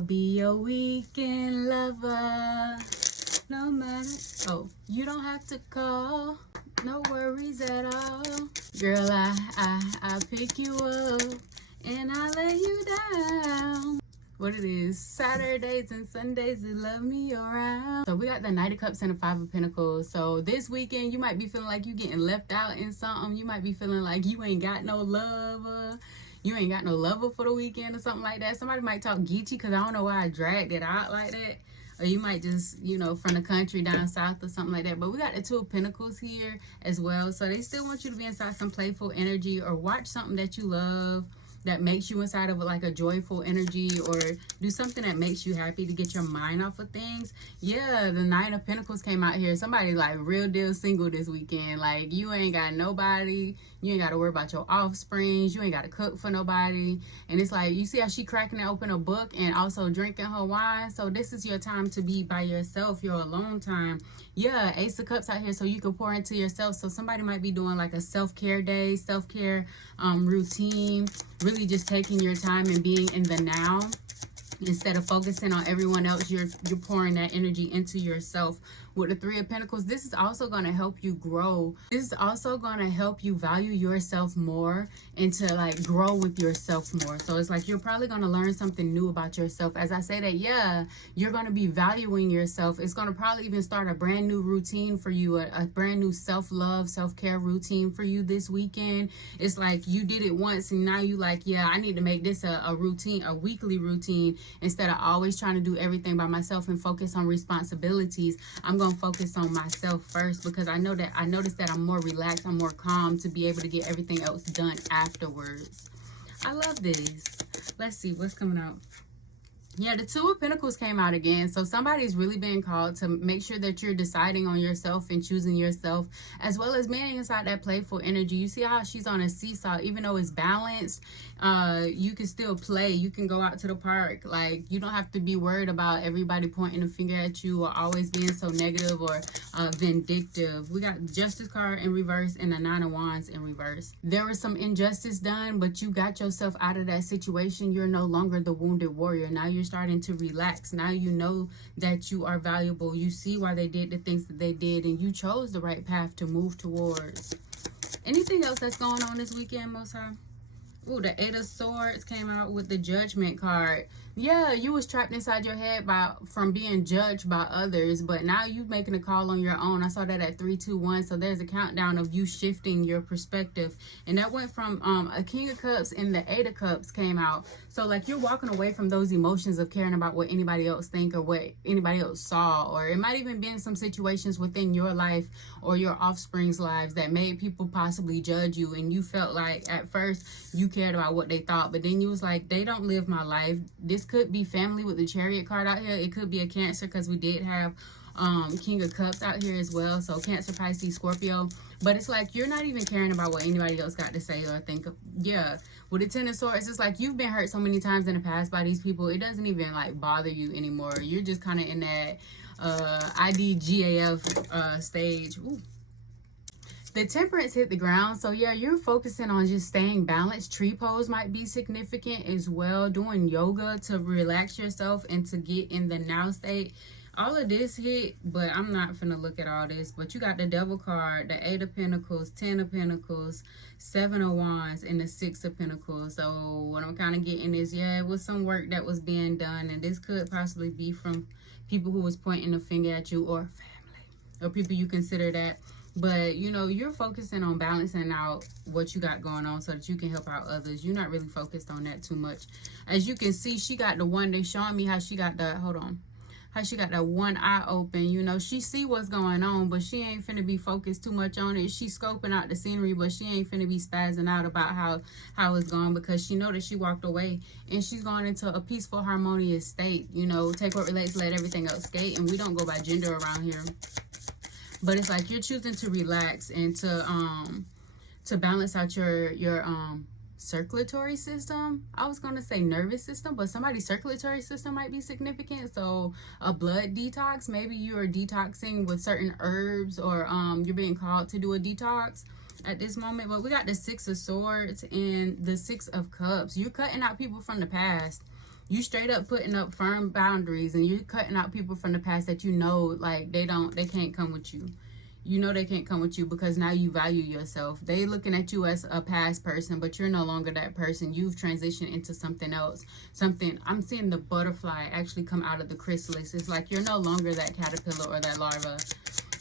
I'll be your weekend lover. No matter, oh, you don't have to call. No worries at all. Girl, I'll pick you up and I'll lay you down. What it is, Saturdays and Sundays, you love me around. So we got the Knight of Cups and the Five of Pentacles. So this weekend, you might be feeling like you getting left out in something. You might be feeling like you ain't got no lover. You ain't got no lover for the weekend or something like that. Somebody might talk geeky because I don't know why I dragged it out like that. Or you might just, you know, from the country down south or something like that. But we got the Two of Pentacles here as well. So they still want you to be inside some playful energy or watch something that you love that makes you inside of like a joyful energy, or do something that makes you happy to get your mind off of things. Yeah, the Nine of Pentacles came out here. Somebody like real deal single this weekend. Like you ain't got nobody. You ain't got to worry about your offsprings. You ain't got to cook for nobody. And it's like, you see how she cracking open a book and also drinking her wine. So this is your time to be by yourself, your alone time. Yeah, Ace of Cups out here so you can pour into yourself. So somebody might be doing like a self-care day, self-care routine, really just taking your time and being in the now. Instead of focusing on everyone else, you're pouring that energy into yourself. With the Three of Pentacles, this is also going to help you grow. This is also going to help you value yourself more and to like grow with yourself more. So it's like you're probably going to learn something new about yourself. As I say that, yeah, you're going to be valuing yourself. It's going to probably even start a brand new routine for you, a brand new self-love, self-care routine for you this weekend. It's like you did it once and now you like, yeah, I need to make this a routine, a weekly routine. Instead of always trying to do everything by myself and focus on responsibilities, I'm going to focus on myself first, because I noticed that I'm more relaxed, I'm more calm to be able to get everything else done afterwards. I love this. Let's see what's coming out. Yeah, the Two of Pentacles came out again. So somebody's really being called to make sure that you're deciding on yourself and choosing yourself, as well as being inside that playful energy. You see how she's on a seesaw, even though it's balanced, you can still play. You can go out to the park. Like, you don't have to be worried about everybody pointing a finger at you or always being so negative or vindictive. We got Justice card in reverse and the Nine of Wands in reverse. There was some injustice done, but you got yourself out of that situation. You're no longer the wounded warrior. Now you're starting to relax. Now you know that you are valuable. You see why they did the things that they did, and you chose the right path to move towards. Anything else that's going on this weekend, Most High? Ooh, the Eight of Swords came out with the Judgment card. Yeah, you was trapped inside your head from being judged by others, but now you making a call on your own. I saw that at 3, 2, 1. So there's a countdown of you shifting your perspective, and that went from a King of Cups and the Eight of Cups came out. So like you're walking away from those emotions of caring about what anybody else think or what anybody else saw, or it might even be in some situations within your life or your offspring's lives that made people possibly judge you, and you felt like at first you cared about what they thought, but then you was like, they don't live my life. This could be family with the Chariot card out here. It could be a Cancer, because we did have King of Cups out here as well. So Cancer, Pisces, Scorpio. But it's like you're not even caring about what anybody else got to say or think. Yeah, with the Ten of Swords, it's like you've been hurt so many times in the past by these people, it doesn't even like bother you anymore. You're just kind of in that IDGAF stage. Ooh. The Temperance hit the ground. So yeah, you're focusing on just staying balanced. Tree pose might be significant as well. Doing yoga to relax yourself and to get in the now state. All of this hit, but I'm not finna look at all this. But you got the Devil card, the Eight of Pentacles, 10 of Pentacles, 7 of Wands, and the 6 of Pentacles. So what I'm kind of getting is, yeah, it was some work that was being done, and this could possibly be from people who was pointing a finger at you, or family, or people you consider that. But, you know, you're focusing on balancing out what you got going on so that you can help out others. You're not really focused on that too much. As you can see, she got the one, they showing me how she got the, hold on, how she got that one eye open. You know, she see what's going on, but she ain't finna be focused too much on it. She's scoping out the scenery, but she ain't finna be spazzing out about how it's going, because she know that she walked away and she's going into a peaceful, harmonious state. You know, take what relates, let everything else skate. And we don't go by gender around here. But it's like you're choosing to relax and to balance out your circulatory system. I was going to say nervous system, but somebody's circulatory system might be significant. So a blood detox, maybe you are detoxing with certain herbs, or you're being called to do a detox at this moment. But we got the 6 of Swords and the 6 of Cups. You're cutting out people from the past. You straight up putting up firm boundaries, and you're cutting out people from the past that you know, like, they can't come with you. You know they can't come with you because now you value yourself. They looking at you as a past person, but you're no longer that person. You've transitioned into something else. I'm seeing the butterfly actually come out of the chrysalis. It's like you're no longer that caterpillar or that larva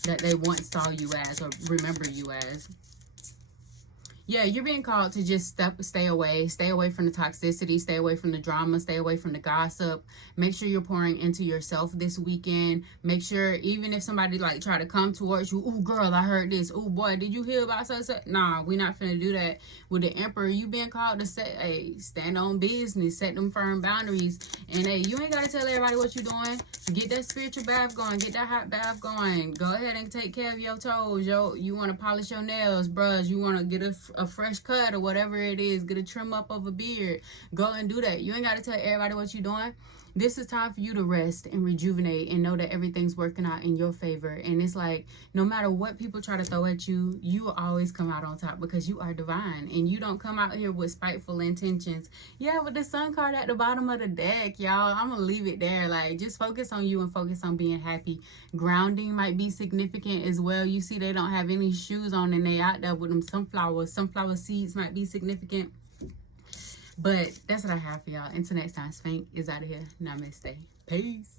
that they once saw you as or remember you as. Yeah, you're being called to just stay away from the toxicity, stay away from the drama, stay away from the gossip. Make sure you're pouring into yourself this weekend. Make sure, even if somebody like try to come towards you, ooh, girl, I heard this. Ooh, boy, did you hear about such? Nah, we're not finna do that. With the Emperor, you being called to say, hey, stand on business, set them firm boundaries. And hey, you ain't gotta tell everybody what you're doing. Get that spiritual bath going, get that hot bath going. Go ahead and take care of your toes. You want to polish your nails, bruh. You want to get a fresh cut or whatever it is, get a trim up of a beard. Go and do that. You ain't got to tell everybody what you're doing. This is time for you to rest and rejuvenate and know that everything's working out in your favor. And it's like, no matter what people try to throw at you, you will always come out on top because you are divine and you don't come out here with spiteful intentions. Yeah, with the Sun card at the bottom of the deck, y'all, I'm gonna leave it there. Like, just focus on you and focus on being happy. Grounding might be significant as well. You see they don't have any shoes on and they out there with them sunflowers. Sunflower seeds might be significant. But that's what I have for y'all. Until next time, Spank is out of here. Namaste. Peace.